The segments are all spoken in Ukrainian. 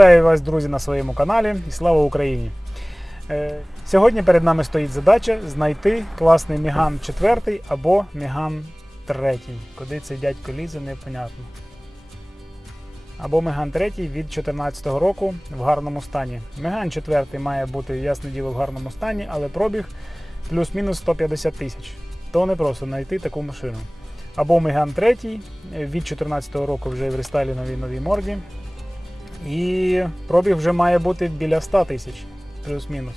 Вітаю вас, друзі, на своєму каналі і слава Україні! Е, Сьогодні перед нами стоїть задача знайти класний Міган 4 або Міган 3. Куди цей дядько лізе, непонятно. Або Меган 3 від 2014 року в гарному стані. Меган 4 має бути, ясне діло, в гарному стані, але пробіг плюс-мінус 150 тисяч. То не просто знайти таку машину. Або Меган 3 від 2014 року вже в рестайлі новій новій морді. І пробіг вже має бути біля 100 тисяч, плюс-мінус.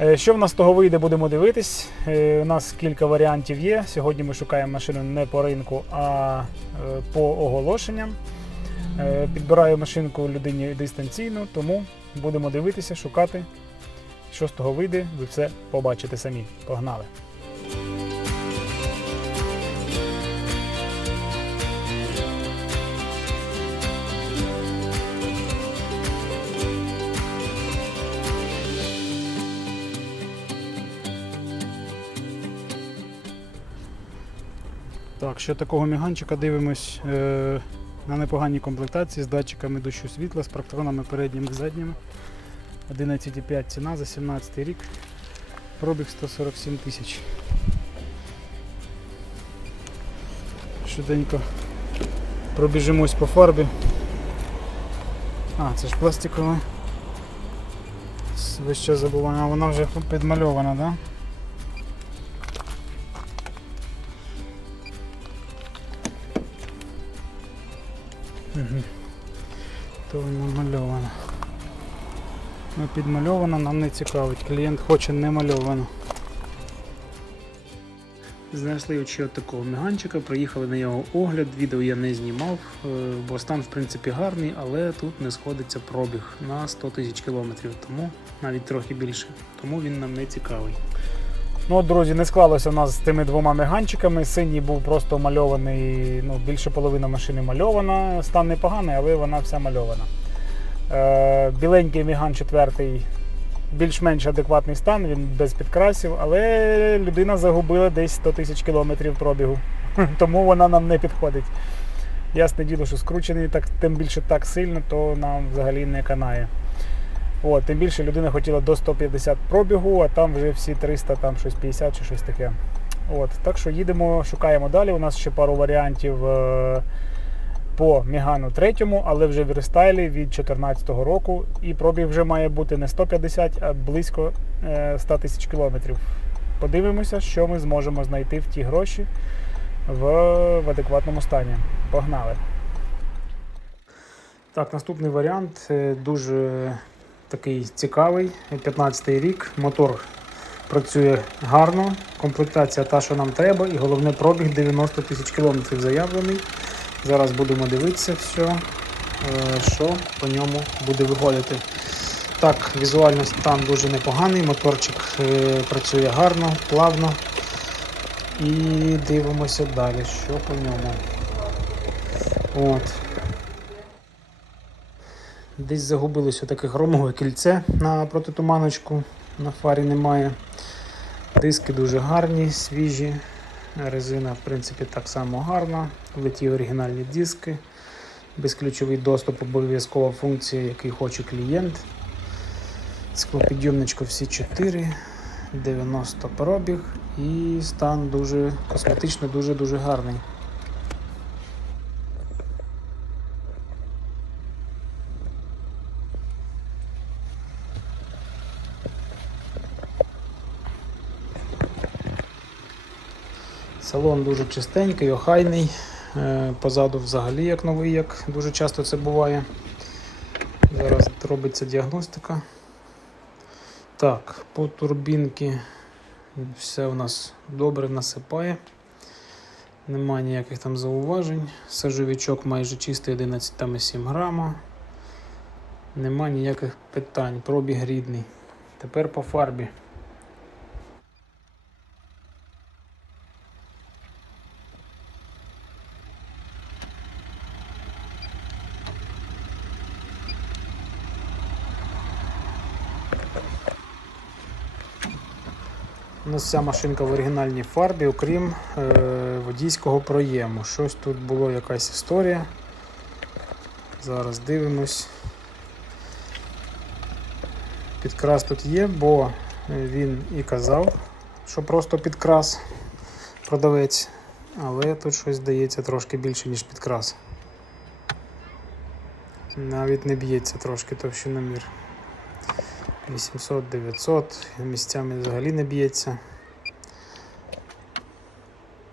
Е, Що в нас з того вийде, будемо дивитись. Е, У нас кілька варіантів є. Сьогодні ми шукаємо машину не по ринку, а е, по оголошенням. Підбираю машинку людині дистанційно, тому будемо дивитися, шукати. Що з того вийде, ви все побачите самі. Погнали! Так, що такого міганчика дивимось е, на непоганій комплектації з датчиками дощу світла, з парктронами передніми і задніми. 11,5 ціна за 17 рік. Пробіг 147 тисяч. Швиденько пробіжимось по фарбі. А, це ж пластикова. Весь час забуваю, а вона вже підмальована, так? Да? То намальовано. Ну, підмальовано нам не цікавить. Клієнт хоче не мальовано. Знайшли очі от такого міганчика, приїхали на його огляд, відео я не знімав, е, бо стан в принципі гарний, але тут не сходиться пробіг на 100 тисяч кілометрів, тому навіть трохи більше. Тому він нам не цікавий. Ну, от, друзі, не склалося у нас з тими двома меганчиками. Синій був просто мальований, ну, більше половина машини мальована. Стан непоганий, але вона вся мальована. Е, біленький Меган 4 більш-менш адекватний стан, він без підкрасів, але людина загубила десь 100 тисяч кілометрів пробігу. Тому вона нам не підходить. Ясне діло, що скручений так, тим більше так сильно, то нам взагалі не канає. От, тим більше людина хотіла до 150 пробігу, а там вже всі 300, там щось 50 чи щось таке. От, так що їдемо, шукаємо далі. У нас ще пару варіантів е, по Мігану 3, але вже в рестайлі від 2014 року. І пробіг вже має бути не 150, а близько е, 100 тисяч кілометрів. Подивимося, що ми зможемо знайти в ті гроші в, в адекватному стані. Погнали! Так, наступний варіант е, дуже такий цікавий. 15-й рік. Мотор працює гарно, комплектація та, що нам треба, і головне пробіг 90 тисяч кілометрів заявлений. Зараз будемо дивитися все, е, що по ньому буде виходити. Так, візуально стан дуже непоганий, моторчик е, працює гарно, плавно. І дивимося далі, що по ньому. От. Десь загубилось таке хромове кільце на протитуманочку, на фарі немає. Диски дуже гарні, свіжі. Резина, в принципі, так само гарна. Леті оригінальні диски. Безключовий доступ, обов'язкова функція, який хоче клієнт. Склопідйомничко всі 4, 90 пробіг і стан дуже косметично, дуже-дуже гарний. Салон дуже чистенький, охайний. Е, Позаду взагалі як новий, як дуже часто це буває. Зараз робиться діагностика. Так, по турбінки все у нас добре насипає. Немає ніяких там зауважень. Сажовичок майже чистий 11,7 грама. Нема ніяких питань. Пробіг рідний. Тепер по фарбі. Вся машинка в оригінальній фарбі, окрім е, водійського проєму. Щось тут було якась історія. Зараз дивимось. підкрас тут є, бо е, він і казав, що просто підкрас продавець, але тут щось здається трошки більше, ніж підкрас. Навіть не б'ється трошки товщиномір. 800-900, місцями взагалі не б'ється.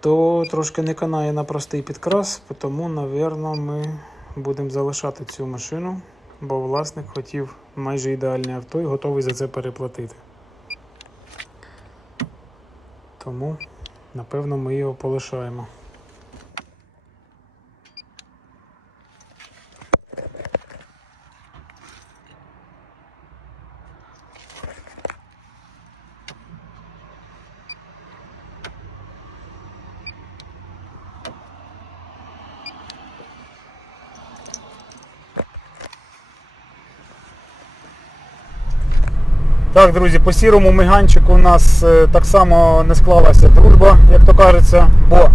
То трошки не канає на простий підкрас, тому, напевно, ми будемо залишати цю машину, бо власник хотів майже ідеальне авто і готовий за це переплатити. Тому, напевно, ми його полишаємо. Так, друзі, по сірому миганчику у нас е, так само не склалася дружба, як то кажеться, бо е,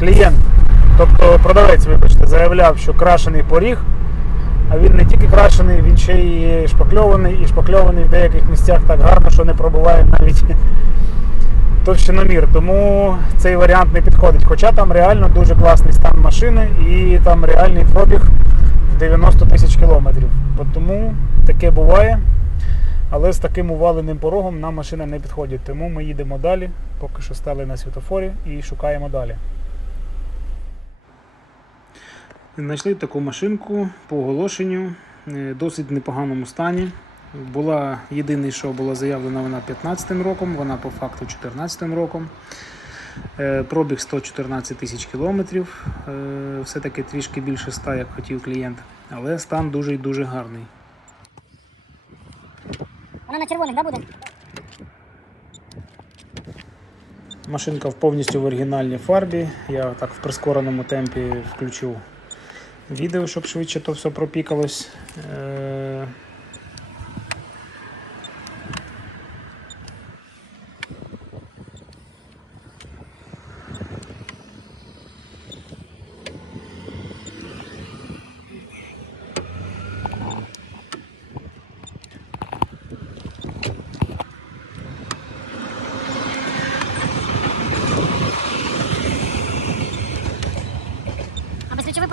клієнт, тобто продавець, вибачте, заявляв, що крашений поріг, а він не тільки крашений, він ще й шпакльований, і шпакльований в деяких місцях так гарно, що не пробуває навіть товщиномір. Тому цей варіант не підходить. Хоча там реально дуже класний стан машини і там реальний пробіг в 90 тисяч кілометрів. Тому таке буває. Але з таким уваленим порогом нам машина не підходить. Тому ми їдемо далі, поки що стали на світофорі і шукаємо далі. Знайшли таку машинку по оголошенню, е, досить непоганому стані. Була єдине, що було заявлено вона 15 роком, вона по факту 14 роком. Е, Пробіг 114 тисяч кілометрів. Е, Все-таки трішки більше 100, як хотів клієнт. Але стан дуже і дуже гарний. Вона на червоних, да, буде? Машинка повністю в оригінальній фарбі. Я так в прискореному темпі включив відео, щоб швидше то все пропікалось.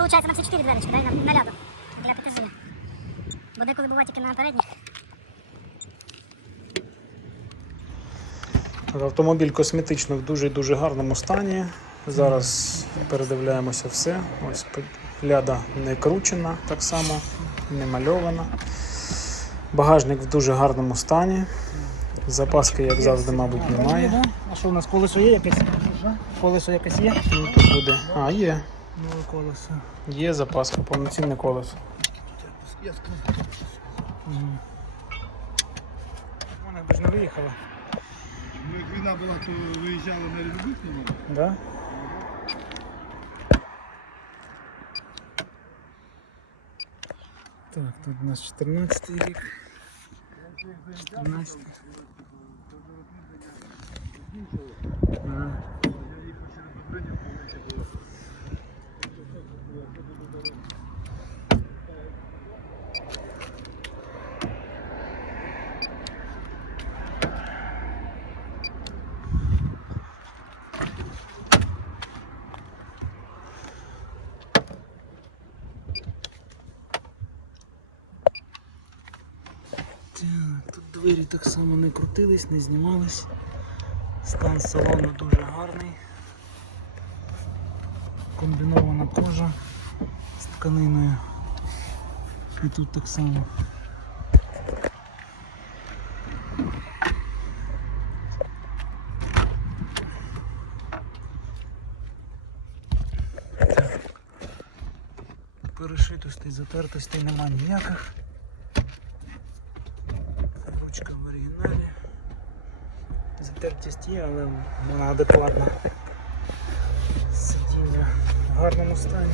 Виходить, на всі чотири дверечки, да, і на, на ряду, для підтвердження. Бо деколи буває тільки на передніх. Автомобіль косметично в дуже дуже гарному стані. Зараз передивляємося все. Ось ляда не кручена, так само, не мальована. Багажник в дуже гарному стані. Запаски, як завжди, мабуть, немає. А що у нас колесо є якесь? Колесо якесь є? Ну, тут буде. А, є. Нове колесо. Є запаска, повноцінне колесо. Вона б ж не виїхала. Ну, як війна була, то виїжджали на Любительному. Да? Так, тут у нас 14 рік. 14. Ага. Так, тут двері так само не крутились, не знімались. Стан салону дуже гарний. Комбінована кожа з тканиною. І тут так само. Перешитостей, затертостей нема ніяких. Є, але вона адекватна. Сидіння в гарному стані.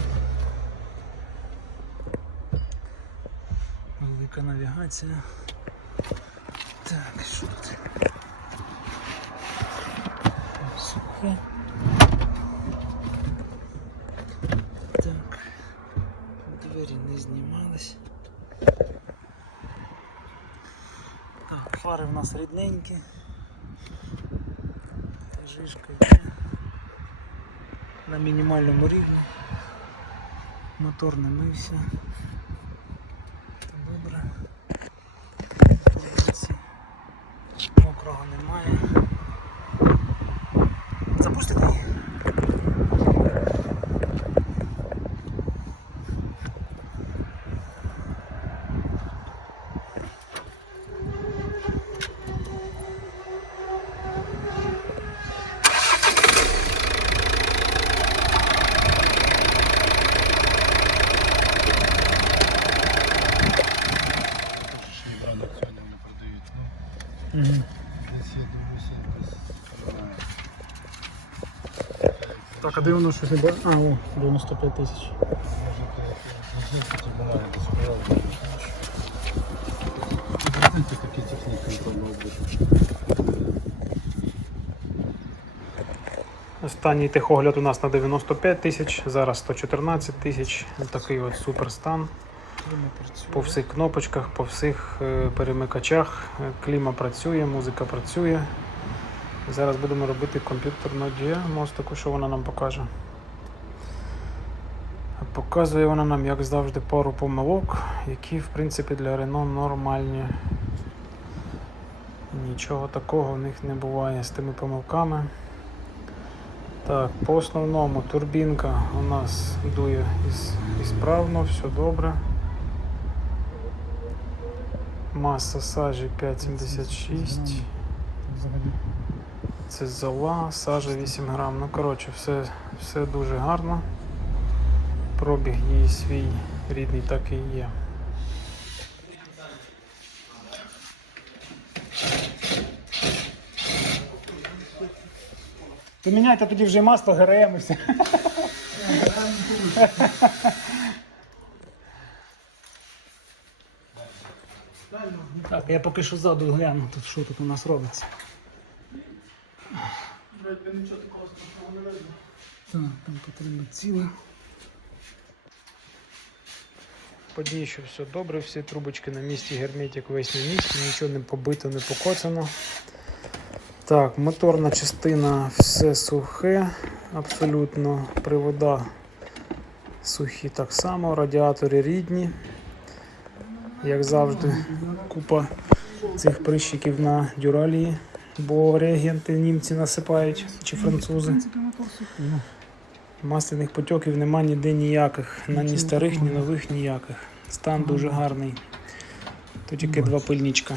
Велика навігація. Так, що тут? Сухо. Так. Двері не знімались. Так, фари в нас рідненькі. Жишка йде. На мінімальному рівні. Мотор не мився. Це добре. Турбінці. Мокрого немає. Запустити її. Ще й бранок сьогодні не продають. Ну, десь я дивлюся, десь немає. Так, а де воно щось не бачить? А, о, 95 тисяч. Останній техогляд у нас на 95 тисяч, зараз 114 тисяч. Такий от суперстан. По всіх кнопочках, по всіх е, перемикачах. Е, Кліма працює, музика працює. Зараз будемо робити комп'ютерну діагностику, що вона нам покаже. Показує вона нам, як завжди, пару помилок, які, в принципі, для Рено нормальні. Нічого такого в них не буває з тими помилками. Так, по основному турбінка у нас дує ісправно, все добре. Маса сажі 5,76. Це зола, сажа 8 грам. Ну, коротше, все, все дуже гарно. Пробіг її свій рідний так і є. То міняйте тоді вже масло, ГРМ все. Так, я поки що ззаду гляну, тут що тут у нас робиться. Так, там потрібно ціле. По дніщу все добре, всі трубочки на місці, герметик весь на місці, нічого не побито, не покоцано. Так, моторна частина все сухе, абсолютно привода сухі так само, радіатори рідні. Як завжди, купа цих прищиків на дюралії, бо реагенти німці насипають чи французи. Масляних потьоків нема ніде ніяких, на ні старих, ні нових ніяких. Стан дуже гарний. Тут тільки два пильничка.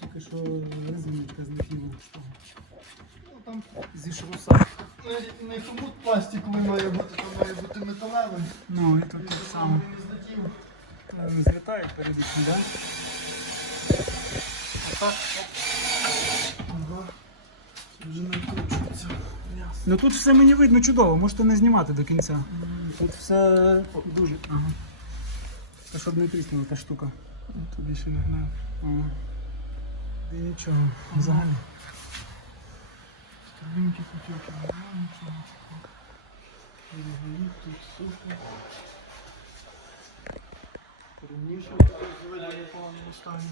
Тільки що резинка злетіла. Ну, там Зі шруса. не, тому пластиковий має бути, там має бути металевий. Ну, і тут так само. Не Не злітають періодично, так? Ага. Вже не вкручується. Ну тут все мені видно чудово, можете не знімати до кінця. Тут все дуже. Ага. Та щоб не тріснула та штука. Тобі ще не гнав. Ага. І нічого, взагалі. Турбінки потіки, немає нічого. Перегорів тут. Перемішав, в стані.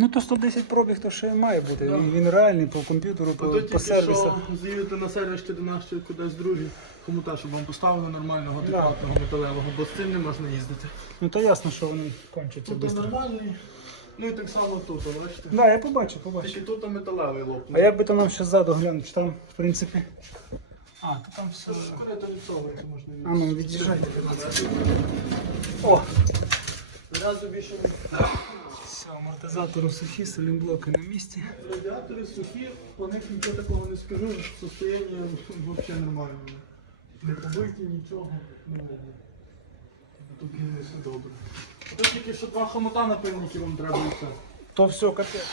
Ну то 110 пробіг, то ще має бути. Да. Він- Він реальний по комп'ютеру, по, Ото по сервісах. що з'їдете на сервіс чи до нас чи кудись другі, кому та, щоб вам поставили нормального Да. адекватного металевого, бо з цим не можна їздити. Ну то ясно, що вони кончаться Тут швидко. нормальний, ну і так само тут, бачите? Да, я побачив, побачив. Тільки тут металевий лопнув. А як би то нам ще ззаду глянути, чи там, в принципі. А, то там все. Скоро Скоріше відсовується можна А ну, від'їжджайте. будь ласка. О, Зразу більше все, амортизатори сухі, силімблоки на місці. радіатори сухі, по них нічого такого не скажу, состояння взагалі нормальне. Не побиті, нічого не було. Тут не все добре. Тут тільки що два хомута напильники вам треба і все. То все, капець.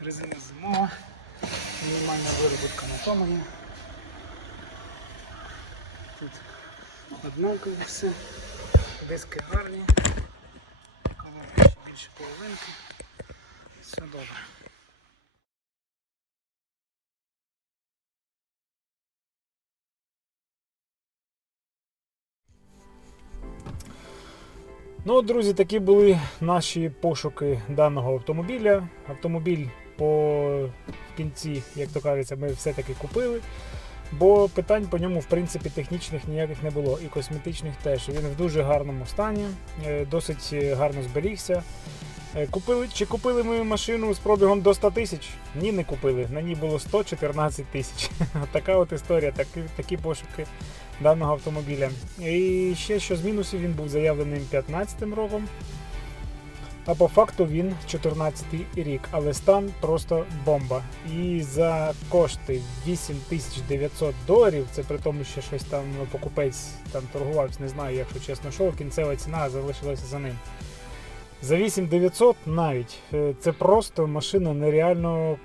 Резина зимова. Мінімальна вироботка на тому є. Тут однаково все. Диски гарні, колор більше половинки. Все добре. Ну, друзі, такі були наші пошуки даного автомобіля. Автомобіль по в кінці, як то кажеться, ми все-таки купили. Бо питань по ньому, в принципі, технічних ніяких не було, і косметичних теж. Він в дуже гарному стані, е, досить е, гарно зберігся. Е, Купили, чи купили ми машину з пробігом до 100 тисяч? Ні, не купили. На ній було 114 тисяч. Така от історія, такі, такі пошуки даного автомобіля. І ще що з мінусів він був заявлений 15 роком. А по факту він 14 рік, але стан просто бомба. І за кошти 8900 доларів, це при тому, що щось там покупець там торгувався, не знаю, якщо чесно, що кінцева ціна залишилася за ним. За 8900 навіть е, це просто машина нереально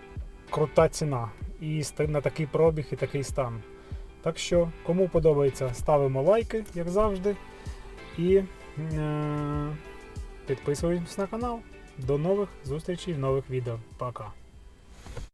крута ціна. І на такий пробіг і такий стан. Так що, кому подобається, ставимо лайки, як завжди. І е- підписуємось на канал. До нових зустрічей в нових відео. Пока.